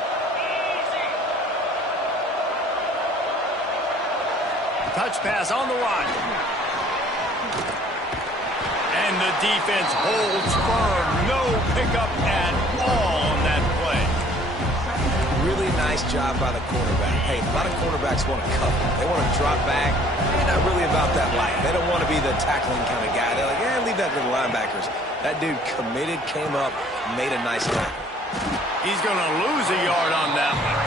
Touch pass on the run. And the defense holds firm. No pickup at all on that play. Really nice job by the quarterback. Hey, a lot of quarterbacks want to cover. They want to drop back. They're not really about that life. They don't want to be the tackling kind of guy. They're like, yeah, leave that to the linebackers. That dude committed, came up, made a nice tackle. He's going to lose a yard on that one.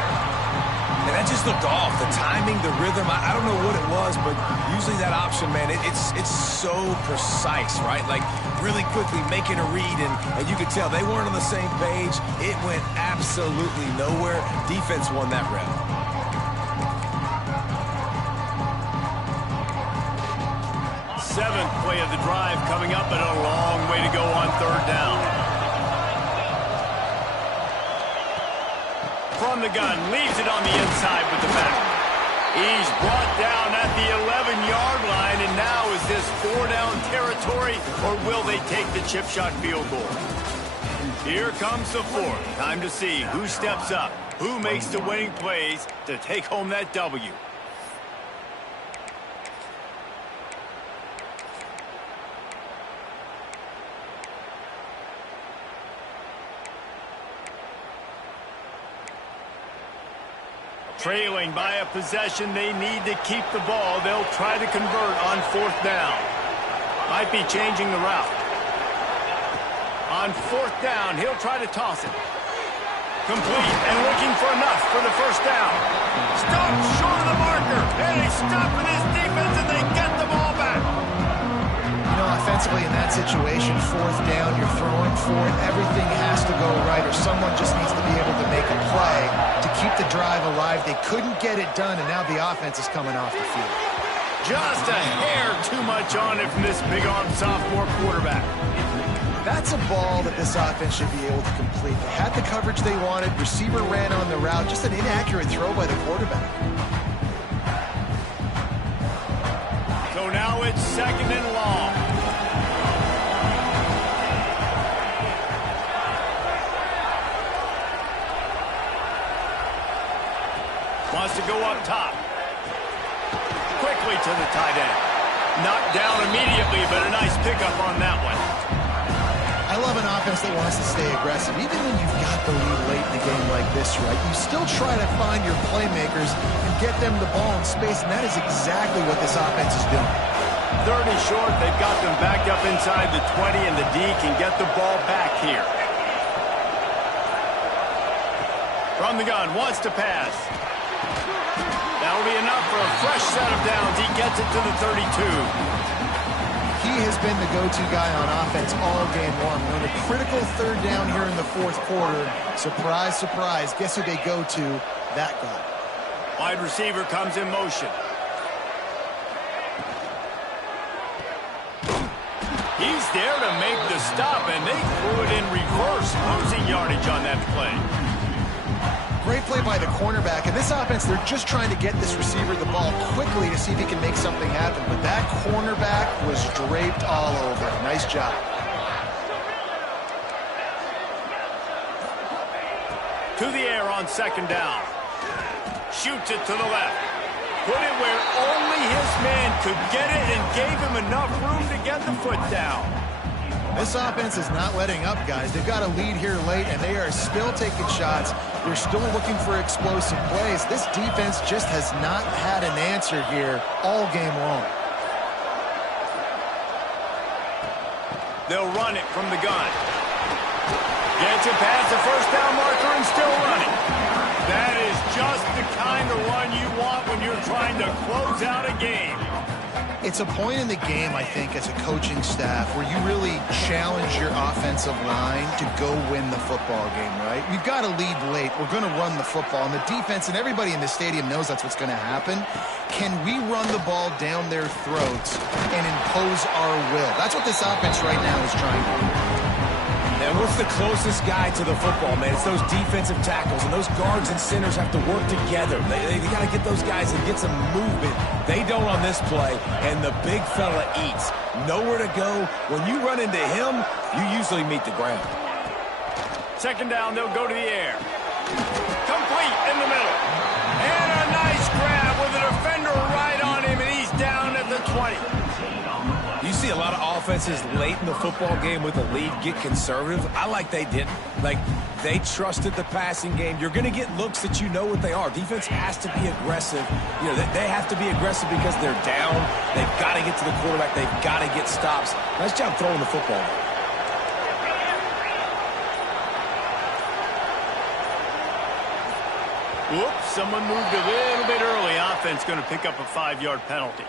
And that just looked off. The timing, the rhythm, I don't know what it was, but usually that option, man, it's so precise, right? Like, really quickly making a read, and you could tell they weren't on the same page. It went absolutely nowhere. Defense won that rep. Seventh play of the drive coming up, and a long way to go on third down. From the gun, leaves it on the inside with the back. He's brought down at the 11-yard line, and now is this 4-down territory, or will they take the chip shot field goal? Here comes the 4th. Time to see who steps up, who makes the winning plays to take home that W. Trailing by a possession, they need to keep the ball. They'll try to convert on 4th down. Might be changing the route. On 4th down, he'll try to toss it. Complete and looking for enough for the first down. Stopped short of the marker. And they stop with his defense and they get the ball back. You know, offensively in that situation, 4th down, you're throwing for it. Everything has to go right, or someone just needs to be able to make a play to keep the drive alive. They couldn't get it done, and now the offense is coming off the field. Just a hair too much on it from this big-arm sophomore quarterback. That's a ball that this offense should be able to complete. They had the coverage they wanted. Receiver ran on the route. Just an inaccurate throw by the quarterback. So now it's 2nd and long. Wants to go up top. Quickly to the tight end. Knocked down immediately, but a nice pickup on that one. I love an offense that wants to stay aggressive. Even when you've got the lead late in the game like this, right, you still try to find your playmakers and get them the ball in space, and that is exactly what this offense is doing. 3rd and short, they've got them backed up inside the 20, and the D can get the ball back here. From the gun, wants to pass. That'll be enough for a fresh set of downs. He gets it to the 32. He has been the go-to guy on offense all game long. We're in a critical third down here in the fourth quarter. Surprise, surprise. Guess who they go to? That guy. Wide receiver comes in motion. He's there to make the stop, and they threw it in reverse, losing yardage on that play. Great play by the cornerback. In this offense, they're just trying to get this receiver the ball quickly to see if he can make something happen. But that cornerback was draped all over him. Nice job. To the air on second down. Shoots it to the left. Put it where only his man could get it and gave him enough room to get the foot down. This offense is not letting up, guys. They've got a lead here late, and they are still taking shots. They're still looking for explosive plays. This defense just has not had an answer here all game long. They'll run it from the gun. Gets it past the first down marker and still running. That is just the kind of run you want when you're trying to close out a game. It's a point in the game, I think, as a coaching staff where you really challenge your offensive line to go win the football game, right? We've got to lead late. We're going to run the football. And the defense and everybody in the stadium knows that's what's going to happen. Can we run the ball down their throats and impose our will? That's what this offense right now is trying to do. And what's the closest guy to the football, man? It's those defensive tackles, and those guards and centers have to work together. They got to get those guys and get some movement. They don't on this play, and the big fella eats. Nowhere to go. When you run into him, you usually meet the ground. Second down, they'll go to the air. Complete in the middle. And a nice grab with a defender right on him, and he's down at the 20. You see a lot of offenses late in the football game with a lead get conservative. I like they didn't. Like, they trusted the passing game. You're going to get looks that you know what they are. Defense has to be aggressive. You know, they have to be aggressive because they're down. They've got to get to the quarterback. They've got to get stops. Nice job throwing the football. Whoops, someone moved a little bit early. Offense going to pick up a 5-yard penalty.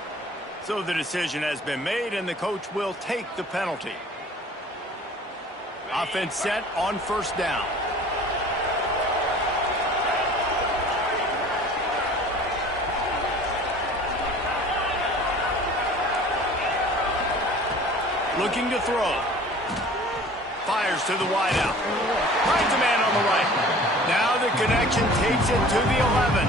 So the decision has been made, and the coach will take the penalty. Offense set on first down. Looking to throw. Fires to the wideout. Finds a man on the right. Now the connection takes it to the 11.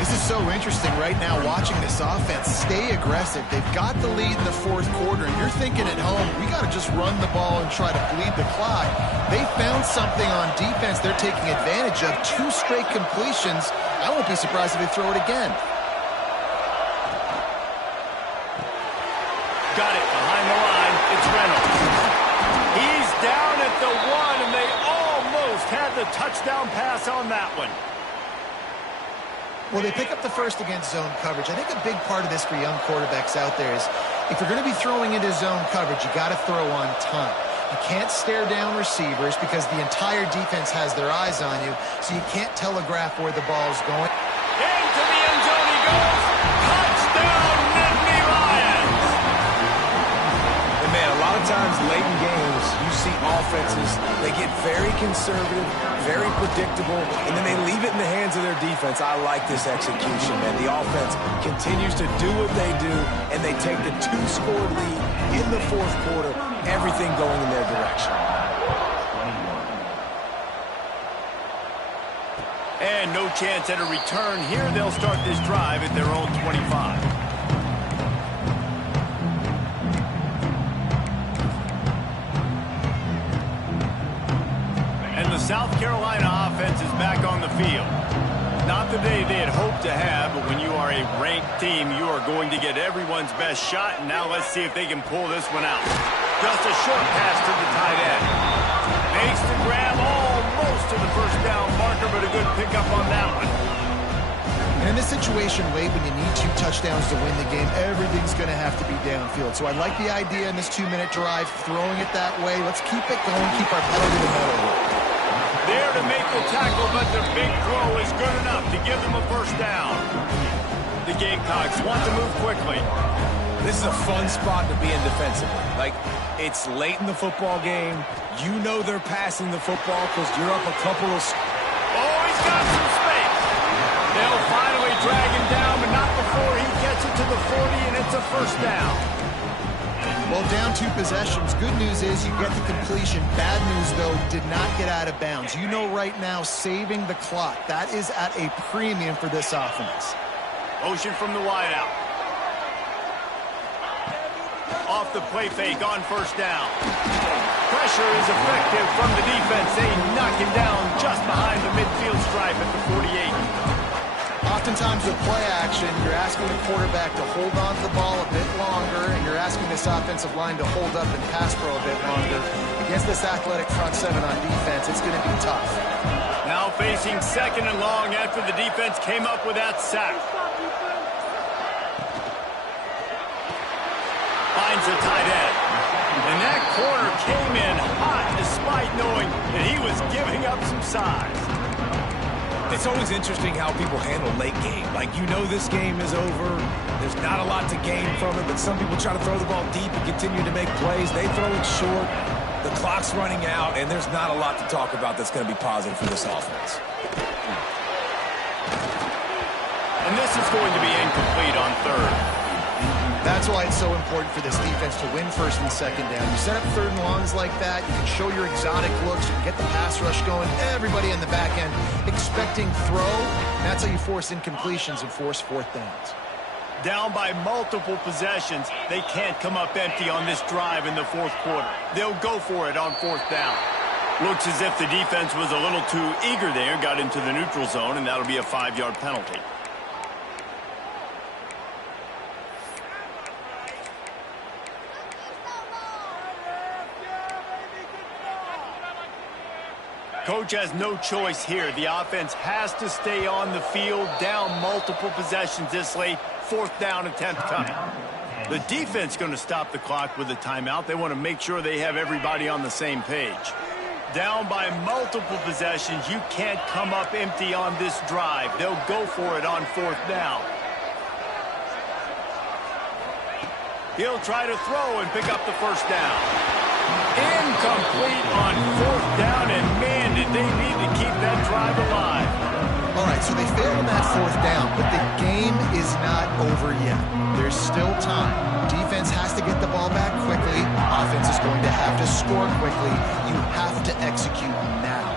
This is so interesting right now watching this offense stay aggressive. They've got the lead in the fourth quarter, and you're thinking at home, we got to just run the ball and try to bleed the clock. They found something on defense they're taking advantage of. 2 straight completions. I won't be surprised if they throw it again. Got it behind the line. It's Reynolds. He's down at the 1, and they almost had the touchdown pass on that one. Well, they pick up the first against zone coverage. I think a big part of this for young quarterbacks out there is if you're going to be throwing into zone coverage, you got to throw on time. You can't stare down receivers because the entire defense has their eyes on you, so you can't telegraph where the ball's going. Into the end zone he goes. Touchdown, Nittany Lions! And man, a lot of times late in games, you see offenses, they get very conservative, very predictable, and then they leave it in the hands of their defense. I like this execution, man. The offense continues to do what they do, and they take the 2-score lead in the fourth quarter, everything going in their direction. And no chance at a return here. They'll start this drive at their own 25. And the South Carolina offense is back on the field. Not the day they had hoped to have, but when you are a ranked team, you are going to get everyone's best shot. And now let's see if they can pull this one out. Just a short pass to the tight end. Makes the grab almost to the first down marker, but a good pickup on that one. And in this situation late, when you need 2 touchdowns to win the game, everything's going to have to be downfield. So I like the idea in this 2-minute drive, throwing it that way. Let's keep it going, keep our pedal to the metal. There to make the tackle, but the big throw is good enough to give them a first down. The Gamecocks want to move quickly. This is a fun spot to be in defensively. Like, it's late in the football game. You know they're passing the football because you're up a couple of... Oh, he's got some space. They'll finally drag him down, but not before he gets it to the 40, and it's a first down. Well, down 2 possessions. Good news is you get the completion. Bad news, though, did not get out of bounds. You know right now, saving the clock. That is at a premium for this offense. Motion from the wideout. Off the play fake on first down. Pressure is effective from the defense. They knock him down just behind the midfield stripe at the 48. Oftentimes with play action, you're asking the quarterback to hold on to the ball a bit longer, and you're asking this offensive line to hold up and pass pro a bit longer. Against this athletic front 7 on defense, it's going to be tough. Now facing second and long after the defense came up with that sack. Finds a tight end. And that corner came in hot despite knowing that he was giving up some size. It's always interesting how people handle late game. Like, you know this game is over. There's not a lot to gain from it, but some people try to throw the ball deep and continue to make plays. They throw it short. The clock's running out, and there's not a lot to talk about that's going to be positive for this offense. And this is going to be incomplete on third. That's why it's so important for this defense to win first and second down. You set up third and longs like that, you can show your exotic looks, you can get the pass rush going, everybody in the back end expecting throw. That's how you force incompletions and force fourth downs. Down by multiple possessions, they can't come up empty on this drive in the fourth quarter. They'll go for it on fourth down. Looks as if the defense was a little too eager there, got into the neutral zone, and that'll be a 5-yard penalty. Coach has no choice here. The offense has to stay on the field, down multiple possessions this late. Fourth down attempt coming. The defense going to stop the clock with a timeout. They want to make sure they have everybody on the same page. Down by multiple possessions, you can't come up empty on this drive. They'll go for it on fourth down. He'll try to throw and pick up the first down. Incomplete on fourth down, and man, did they need to keep that drive alive. All right, so they failed on that fourth down, but the game is not over yet. There's still time. Defense has to get the ball back quickly. Offense is going to have to score quickly. You have to execute now.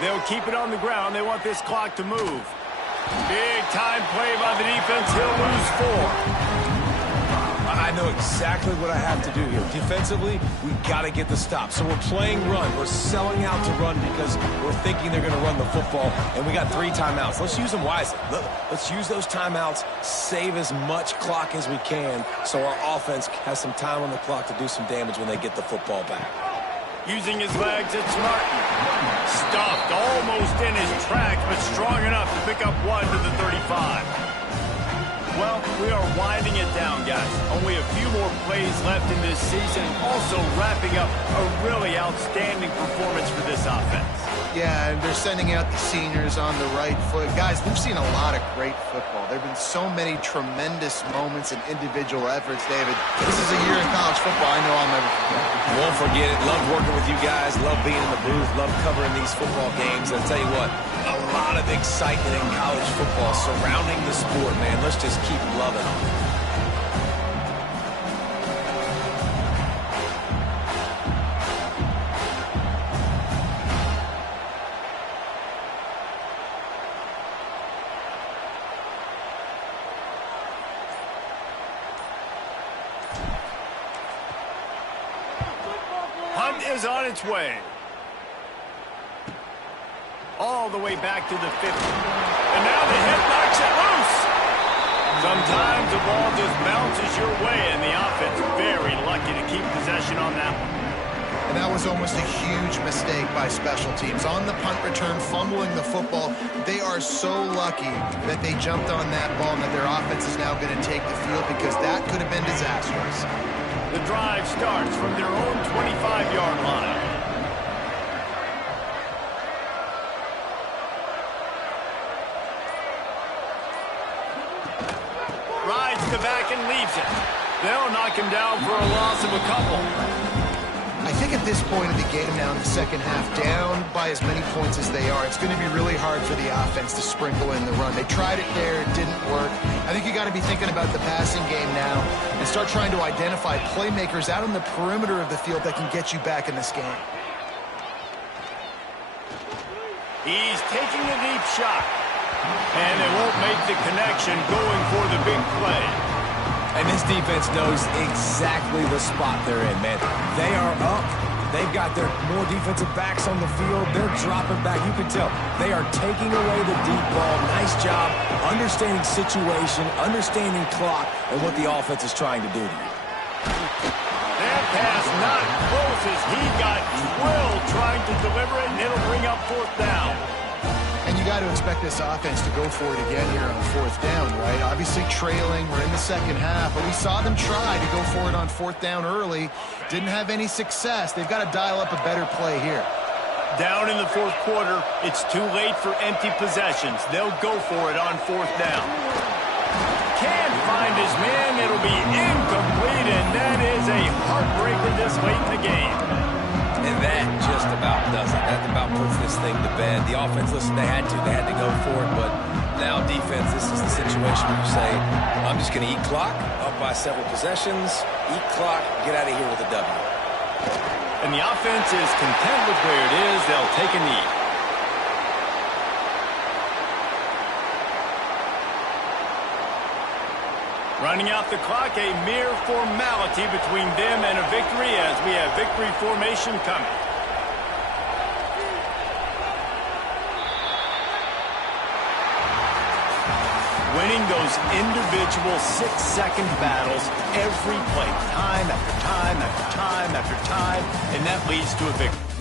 They'll keep it on the ground. They want this clock to move. Big time play by the defense. He'll lose 4. I know exactly what I have to do here. Defensively, we got to get the stop. So we're playing run. We're selling out to run because we're thinking they're going to run the football, and we got 3 timeouts. Let's use them wisely. Let's use those timeouts, save as much clock as we can so our offense has some time on the clock to do some damage when they get the football back. Using his legs, it's Martin. Stuffed almost in his tracks, but strong enough to pick up 1 to the 35. Well, we are winding it down, guys. Only a few more plays left in this season. Also wrapping up a really outstanding performance for this offense. Yeah, and they're sending out the seniors on the right foot. Guys, we've seen a lot of great football. There have been so many tremendous moments and individual efforts, David. This is a year in college football I know I'll never forget. Won't forget it. Love working with you guys. Love being in the booth. Love covering these football games. And I'll tell you what, a lot of excitement in college football surrounding the sport, man. Let's just keep loving them. Hunt is on its way. All the way back to the 50. And now the hit knocks it loose. Sometimes the ball just bounces your way, and the offense very lucky to keep possession on that one. And that was almost a huge mistake by special teams. On the punt return, fumbling the football, they are so lucky that they jumped on that ball and that their offense is now going to take the field because that could have been disastrous. The drive starts from their own 25-yard line. the back and leaves it. They'll knock him down for a loss of a couple. I think at this point of the game now in the second half, down by as many points as they are, it's going to be really hard for the offense to sprinkle in the run. They tried it there, it didn't work. I think you got to be thinking about the passing game now and start trying to identify playmakers out on the perimeter of the field that can get you back in this game. He's taking a deep shot, and they won't make the connection going for the big play. And this defense knows exactly the spot they're in, man. They are up. They've got their more defensive backs on the field. They're dropping back. You can tell they are taking away the deep ball. Nice job understanding situation, understanding clock, and what the offense is trying to do to you. That pass not close as he got drilled trying to deliver it, and it'll bring up fourth down. And you got to expect this offense to go for it again here on fourth down, right? Obviously trailing, we're in the second half, but we saw them try to go for it on fourth down early. Didn't have any success. They've got to dial up a better play here. Down in the fourth quarter, it's too late for empty possessions. They'll go for it on fourth down. Can't find his man. It'll be incomplete, and that is a heartbreaker this late in the game. And that just about does it. That about puts this thing to bed. The offense, listen, they had to go for it, but now defense, this is the situation where you say, I'm just going to eat clock, up by several possessions, eat clock, get out of here with a W. And the offense is content with where it is. They'll take a knee. Running out the clock, a mere formality between them and a victory as we have victory formation coming. Winning those individual 6-second battles every play, time after time after time after time, and that leads to a victory.